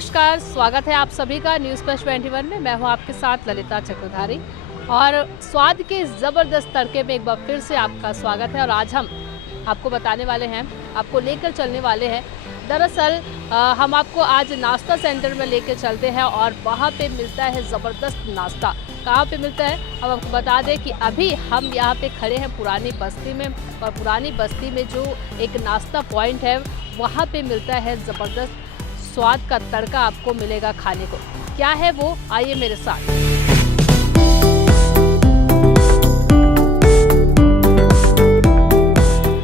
नमस्कार, स्वागत है आप सभी का न्यूज़ फ्लैश 21 में। मैं हूं आपके साथ ललिता चक्रधारी और स्वाद के ज़बरदस्त तड़के में एक बार फिर से आपका स्वागत है। और आज हम आपको बताने वाले हैं, आपको लेकर चलने वाले हैं। दरअसल हम आपको आज नाश्ता सेंटर में लेकर चलते हैं और वहाँ पे मिलता है ज़बरदस्त नाश्ता। कहाँ पे मिलता है अब आपको बता दें कि अभी हम यहाँ पे खड़े हैं पुरानी बस्ती में, और पुरानी बस्ती में जो एक नाश्ता पॉइंट है वहाँ पे मिलता है ज़बरदस्त स्वाद का तड़का आपको मिलेगा खाने को। क्या है वो, आइए मेरे साथ।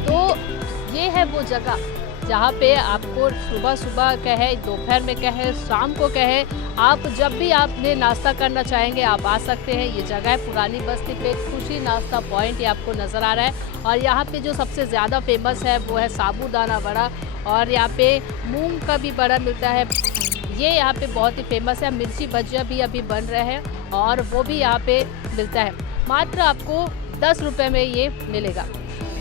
तो ये है वो जगह जहाँ पे आपको सुबह सुबह कहे, दोपहर में कहे, शाम को कहे, आप जब भी आपने नाश्ता करना चाहेंगे आप आ सकते हैं। ये जगह है पुरानी बस्ती पे, खुशी नाश्ता पॉइंट, ये आपको नज़र आ रहा है। और यहाँ पे जो सबसे ज़्यादा फेमस है वो है साबूदाना वड़ा, और यहाँ पे मूंग का भी बड़ा मिलता है। ये यहाँ पे बहुत ही फेमस है। मिर्ची भजिया भी अभी बन रहे हैं और वो भी यहाँ पे मिलता है। मात्र आपको 10 रुपये में ये मिलेगा।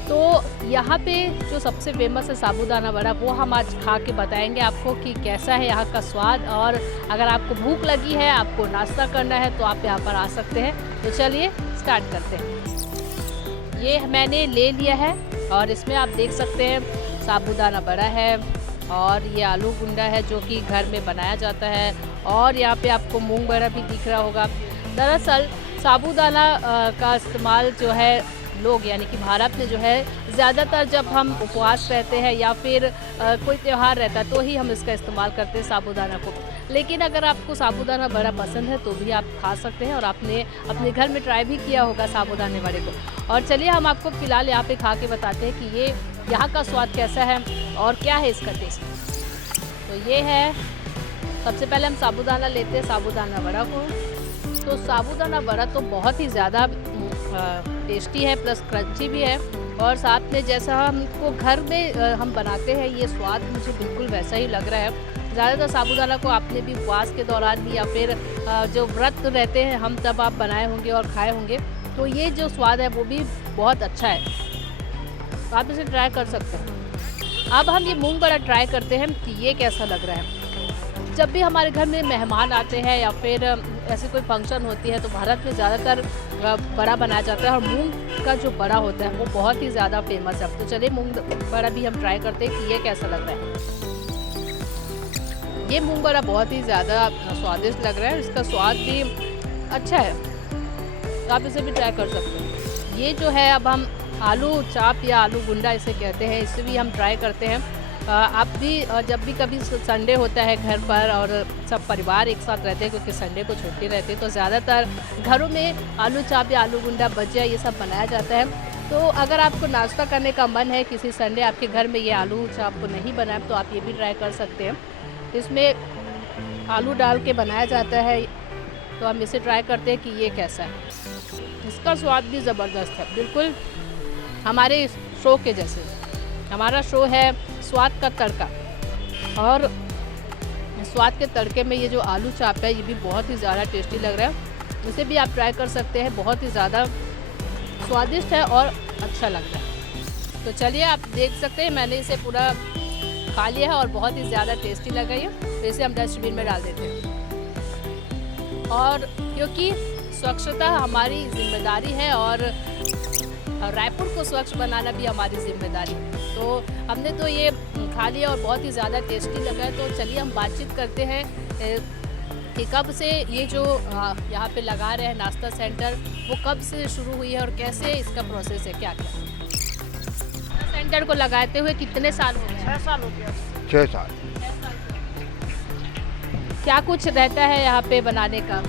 तो यहाँ पे जो सबसे फेमस है साबूदाना वड़ा, वो हम आज खा के बताएंगे आपको कि कैसा है यहाँ का स्वाद। और अगर आपको भूख लगी है, आपको नाश्ता करना है, तो आप यहाँ पर आ सकते हैं। तो चलिए स्टार्ट करते हैं। ये मैंने ले लिया है और इसमें आप देख सकते हैं साबूदाना बड़ा है और ये आलू गुंडा है जो कि घर में बनाया जाता है। और यहाँ पे आपको मूंग बड़ा भी दिख रहा होगा। दरअसल साबूदाना का इस्तेमाल जो है लोग, यानी कि भारत में जो है ज़्यादातर जब हम उपवास रहते हैं या फिर कोई त्यौहार रहता है तो ही हम इसका इस्तेमाल करते हैं साबूदाना को। लेकिन अगर आपको साबूदाना बड़ा पसंद है तो भी आप खा सकते हैं, और आपने अपने घर में ट्राई भी किया होगा साबूदाने बड़े को। और चलिए हम आपको फ़िलहाल यहाँ पे खा के बताते हैं कि ये यहाँ का स्वाद कैसा है और क्या है इसका टेस्ट। तो ये है, सबसे पहले हम साबूदाना लेते हैं, साबूदाना वड़ा को। तो साबूदाना वड़ा तो बहुत ही ज़्यादा टेस्टी है, प्लस क्रंची भी है। और साथ में जैसा हमको घर में हम बनाते हैं, ये स्वाद मुझे बिल्कुल वैसा ही लग रहा है। ज़्यादातर साबूदाना को आपने भी उपवास के दौरान भी या फिर जो व्रत रहते हैं हम तब आप बनाए होंगे और खाए होंगे। तो ये जो स्वाद है वो भी बहुत अच्छा है, तो आप इसे ट्राई कर सकते हैं। अब हम ये मूंग बड़ा ट्राई करते हैं कि ये कैसा लग रहा है। जब भी हमारे घर में मेहमान आते हैं या फिर ऐसे कोई फंक्शन होती है तो भारत में ज़्यादातर बड़ा बनाया जाता है, और मूंग का जो बड़ा होता है वो बहुत ही ज़्यादा फेमस है। तो चलिए मूंग बड़ा भी हम ट्राई करते हैं कि ये कैसा लग रहा है। ये मूंग बड़ा बहुत ही ज़्यादा स्वादिष्ट लग रहा है, इसका स्वाद भी अच्छा है, तो आप इसे भी ट्राई कर सकते हैं। ये जो है, अब हम आलू चाप या आलू गुंडा इसे कहते हैं, इसे भी हम ट्राई करते हैं। आप भी जब भी कभी संडे होता है घर पर और सब परिवार एक साथ रहते हैं, क्योंकि संडे को छुट्टी रहती है, तो ज़्यादातर घरों में आलू चाप या आलू गुंडा भजिया ये सब बनाया जाता है। तो अगर आपको नाश्ता करने का मन है किसी संडे, आपके घर में ये आलू चाप को नहीं बनाए, तो आप ये भी ट्राई कर सकते हैं। इसमें आलू डाल के बनाया जाता है, तो हम इसे ट्राई करते हैं कि ये कैसा है। इसका स्वाद भी ज़बरदस्त है, बिल्कुल हमारे शो के जैसे। हमारा शो है स्वाद का तड़का, और स्वाद के तड़के में ये जो आलू चाप है ये भी बहुत ही ज़्यादा टेस्टी लग रहा है। इसे भी आप ट्राई कर सकते हैं, बहुत ही ज़्यादा स्वादिष्ट है और अच्छा लग रहा है। तो चलिए आप देख सकते हैं मैंने इसे पूरा खा लिया है और बहुत ही ज़्यादा टेस्टी लगा ये। तो इसे हम डस्टबिन में डाल देते हैं, और क्योंकि स्वच्छता हमारी जिम्मेदारी है और रायपुर को स्वच्छ बनाना भी हमारी जिम्मेदारी है। तो हमने तो ये खा लिया और बहुत ही ज़्यादा टेस्टी लगा है। तो चलिए हम बातचीत करते हैं कि कब से ये जो यहाँ पे लगा रहे हैं नाश्ता सेंटर, वो कब से शुरू हुई है और कैसे इसका प्रोसेस है, क्या क्या। सेंटर को लगाते हुए कितने साल हो गए? 6 साल हो गया। 6 साल। क्या कुछ रहता है यहाँ पे बनाने का?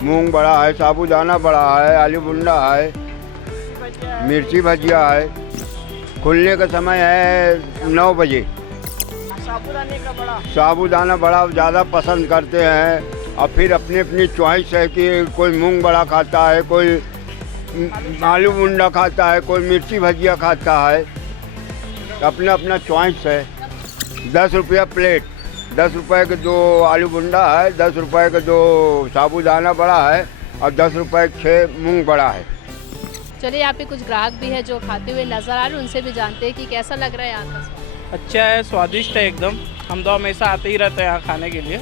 मूंग बड़ा है, साबूदाना बड़ा है, आलू गुंडा है, मिर्ची भजिया है। खुलने का समय है 9 बजे। साबूदाना बड़ा ज़्यादा पसंद करते हैं, और फिर अपनी अपनी चॉइस है कि कोई मूंग बड़ा खाता है, कोई आलू गुंडा खाता है, कोई मिर्ची भजिया खाता है, अपना अपना चॉइस है। 10 रुपया प्लेट, 10 रुपये के 2 आलू गुंडा है, 10 रुपये के 2 साबूदाना बड़ा है, और 10 रुपये के 6 मूंग बड़ा है। चलिए यहाँ पे कुछ ग्राहक भी है जो खाते हुए नजर आ रहे हैं, उनसे भी जानते हैं कि कैसा लग रहा है यहाँ का। अच्छा है, स्वादिष्ट है एकदम। हम तो हमेशा आते ही रहते हैं यहाँ खाने के लिए।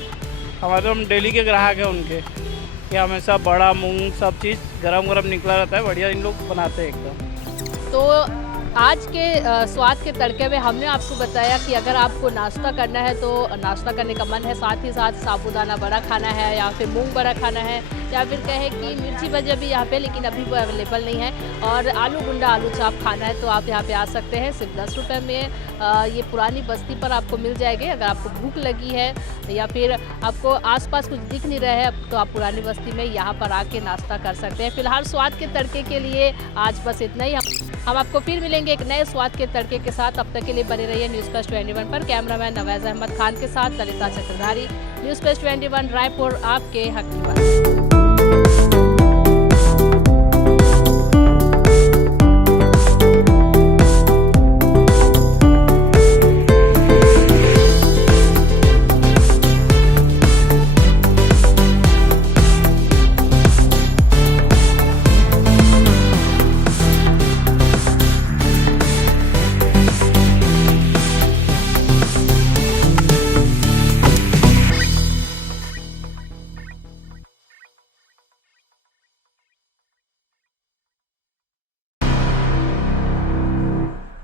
हमारे तो हम डेली के ग्राहक हैं उनके। ये हमेशा बड़ा मूंग सब चीज़ गरम गरम निकला रहता है, बढ़िया इन लोग बनाते हैं एकदम। तो आज के स्वाद के तड़के में हमने आपको बताया कि अगर आपको नाश्ता करना है तो नाश्ता करने का मन है, साथ ही साथ साबूदाना बड़ा खाना है या फिर मूंग बड़ा खाना है, या फिर कहे कि मिर्ची भजिया भी यहाँ पे लेकिन अभी वो अवेलेबल नहीं है, और आलू गुंडा आलू चाप खाना है तो आप यहाँ पे आ सकते हैं। सिर्फ 10 रुपये में ये पुरानी बस्ती पर आपको मिल जाएंगे। अगर आपको भूख लगी है या फिर आपको आसपास कुछ दिख नहीं रहा है तो आप पुरानी बस्ती में यहाँ पर आके नाश्ता कर सकते हैं। फिलहाल स्वाद के तड़के के लिए आज बस इतना ही। हम आपको फिर मिलेंगे एक नए स्वाद के तड़के के साथ। अब तक के लिए बने रहिए न्यूज़ फर्स्ट 21 पर। कैमरामैन नवाज अहमद खान के साथ ललिता चक्रधारी, न्यूज़ फर्स्ट 21 रायपुर, आपके हक की बात।